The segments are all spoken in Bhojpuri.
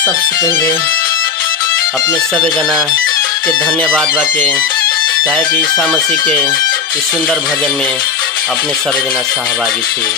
सबसे पहले अपने सभी जना के धन्यवाद बाके काहे कि ईसा मसीह के इस सुंदर भजन में अपने सभी जना सहभागी थी।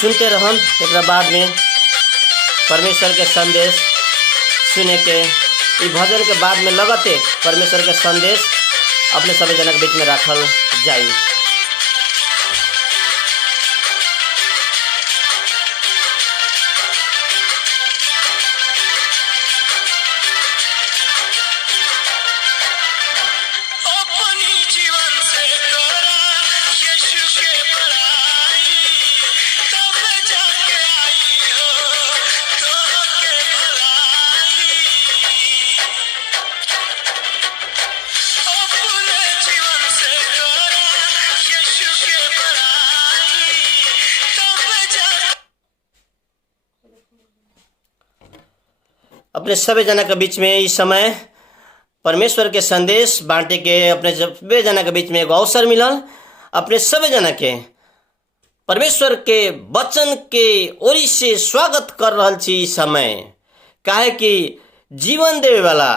सुनते रहन एक बाद में परमेश्वर के संदेश सुने के भजन के बाद में लगते परमेश्वर के संदेश अपने सभी जना के बीच में रखल जाई। अपने सभी जना के बीच में इस समय परमेश्वर के संदेश बांटे के अपने सभी जना के बीच में एक अवसर मिलल। अपने सभी जना के परमेश्वर के वचन के ओरी से स्वागत कर रहल छी। इस समय काहे कि जीवन देवे वाला,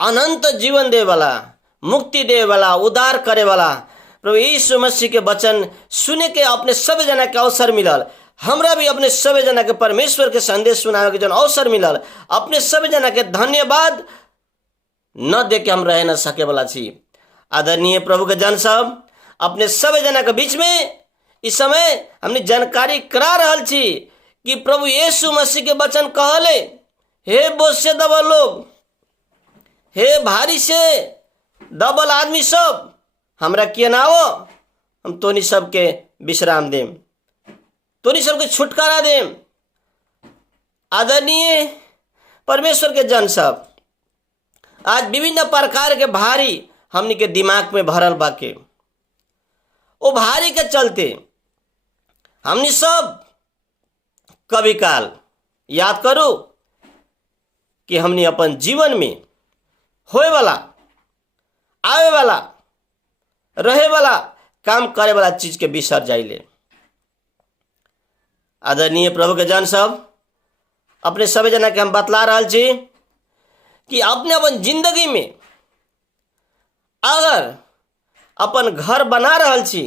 अनंत जीवन देवे वाला, मुक्ति देवे वाला, उद्धार करे वाला प्रभु यीशु मसीह के वचन सुने के अपने सभी जना के अवसर मिलल। हमरा भी अपने सभी जना के परमेश्वर के संदेश सुनावे के जन अवसर मिलल। अपने सभी जना के धन्यवाद न दे के हम रह न सके वाला छी। आदरणीय प्रभु के जन सब अपने सभी जना के बीच में इस समय हमने जानकारी करा रहल छी कि प्रभु यीशु मसीह के वचन कहले, हे बोझ से दबल लोग, हे भारी से दबल आदमी सब, हमरा किए ना हो, हम तोनी सबके विश्राम देम, तोनी सबके छुटकारा देम। आदरणीय परमेश्वर के जन सब आज विभिन्न प्रकार के भारी हमनी के दिमाग में भरल बाके, वो भारी के चलते हमनी सब कभी काल याद करो कि हमनी अपन जीवन में होए वाला, आवे वाला, रहे वाला, काम करे वाला चीज के बिसर जाइले। आदरणीय प्रभु के जन सब अपने सभी जना के हम बतला रहा छी कि अपने अपन जिंदगी में अगर अपन घर बना रहा छी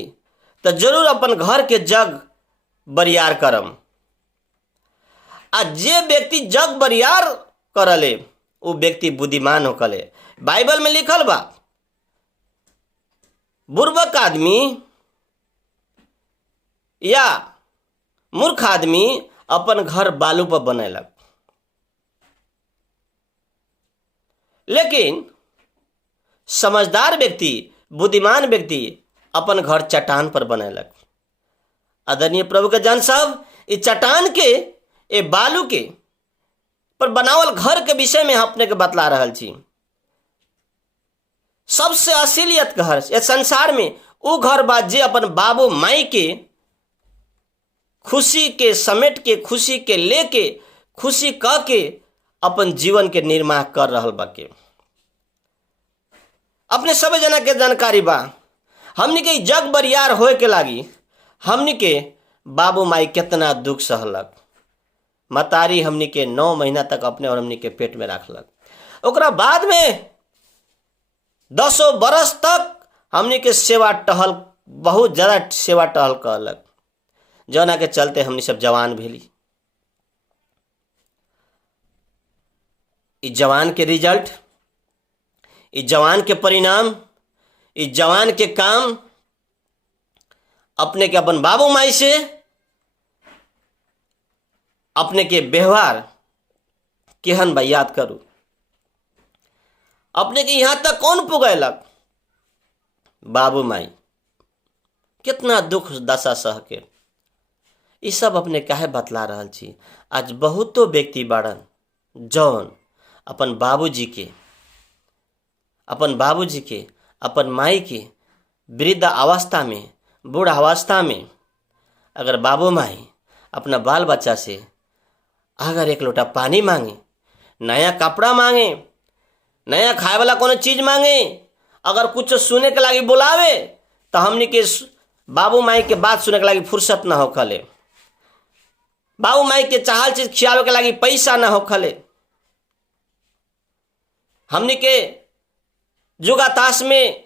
तो जरूर अपन घर के जग बरियार करम। आ जे व्यक्ति जग बरियार करले वो व्यक्ति बुद्धिमान होकले। बाइबल में लिखल बा बुर्बक आदमी या मूर्ख आदमी अपन घर बालू पर बनेलक, लेकिन समझदार व्यक्ति बुद्धिमान व्यक्ति अपन घर चट्टान पर बनेलक। आदरणीय प्रभु के जन सब, इस चट्टान के ए बालू के पर बनावल घर के विषय में अपने के बतला रहा छी। सबसे असलियत घर इस संसार में वो घर बा जे अपन बाबू माई के खुशी के समेट के, खुशी के लेके, खुशी कह के अपन जीवन के निर्माण कर रहा बा के। अपने सब जना के जानकारी बा हमनी के जग बरियार होए के लागी हमनी के बाबू माई कितना दुख सहलक। मतारी हमनी के 9 महीना तक अपने और हमनी के पेट में रखलक। ओकरा बाद में 10 बरस तक हमनी के सेवा टहल, बहुत ज्यादा सेवा टहल कहलक, जौना के चलते हमनी सब जवान भेली। इस जवान के रिजल्ट, इस जवान के परिणाम, इस जवान के काम अपने के अपन बाबू माई से अपने के व्यवहार केहन बा याद करू। अपने के यहां तक कौन पुगैलक? बाबू माई कितना दुख दशा सह के। ये सब अपने काहे बतला रहल छी? आज बहुतो व्यक्ति बाड़न जौन अपन बाबूजी के, अपन माई के वृद्ध अवस्था में, बूढ़ अवस्था में अगर बाबू माई अपना बाल बच्चा से अगर एक लोटा पानी मांगे, नया कपड़ा मांगे, नया खाए वाला कोनो चीज मांगे, अगर कुछ सुने के लागी बुलावे तो हमनी के बाबू माई के बात सुने के लागी फुर्सत ना होखले। बाबू माई के चाहल चीज खियावे के लागी पैसा ना होखले। हमनी के जुगा ताश में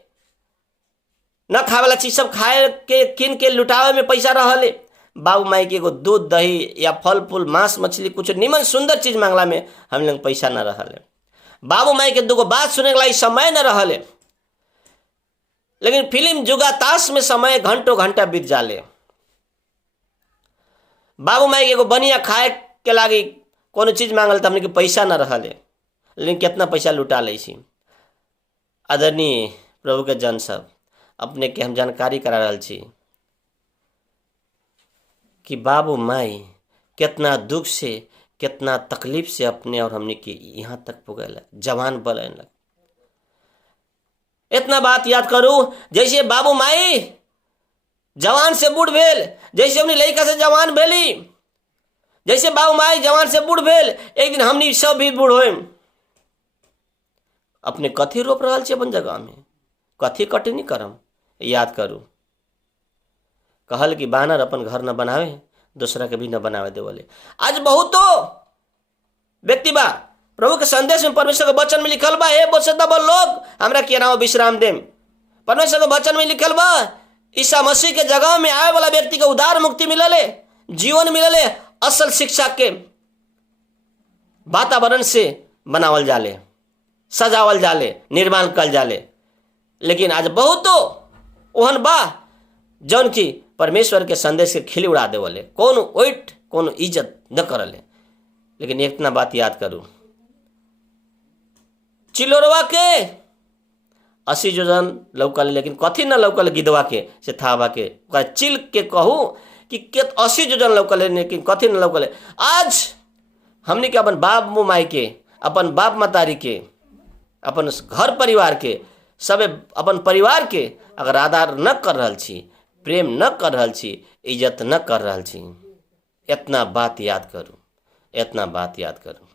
न खाए वाला चीज सब खाए के किन के लुटावे में पैसा रहले। बाबू माई के एगो दूध दही या फल फूल मांस मछली कुछ निमन सुंदर चीज मांगला में हम लोग पैसा न रहले। बाबू माई के दूगो बात सुने के लिए समय न रहले। लेकिन फिल्म जुगा ताश में समय घंटों घंटा बीत जाले। बाबू माई के एगो बनिया खाए के लागी कोनो चीज मांगल तो हमने के पैसा न रहले, लेकिन कितना पैसा लुटा ले सी। आदरणीय प्रभु के जन सब, अपने के हम जानकारी करा रहा छी कि बाबू माई कितना दुख से, कितना तकलीफ से अपने और हमने के यहाँ तक पुगेलक, जवान बनलक। इतना बात याद करू, जैसे बाबू माई जवान से बूढ़ भेल, जैसे अपनी लड़का से जवान भेली, जैसे बाबू माई जवान से बूढ़ भेल, एक दिन हमनी सब भी बूढ़ होए। अपने कथी रोप रहा छी अपन जगह में, कथी कटनी करम याद करू। कहल कि बानर अपन घर न बनावे, दूसरा के भी न बनावे देवले। आज बहुतो व्यक्ति बा, प्रभु के संदेश में परमेश्वर के वचन में लिखल बा, हे बोल लोग हमरा के नाम विश्राम देम। परमेश्वर के वचन में लिखल बा ईसा मसीह के जगह में आए वाला व्यक्ति के उदार मुक्ति मिलले, जीवन मिलले, असल शिक्षा के वातावरण से बनावल जाले, सजावल जाले, निर्माण कल जाले। लेकिन आज बहुतो ओहन बा जौन की परमेश्वर के संदेश के खिली उड़ा देवले, कोनो ओइट कोनो इज्जत न करले। लेकिन इतना बात याद करू, चिलोरवा के 80 जोजन लौकल, लेकिन कथी न लौकल गिदवा के से थावा के चिल के कहू कि 80 जोजन लौकल, लेकिन कथी न लौकल। आज हमने के अपन बाप माई के, अपन बाप मतारी के, अपन घर परिवार के, सब अपन परिवार के अगर आदर न कर रहा छी, प्रेम न कर रहा छी, इज्जत न कर रहा छी, इतना बात याद करू, इतना बात याद करू।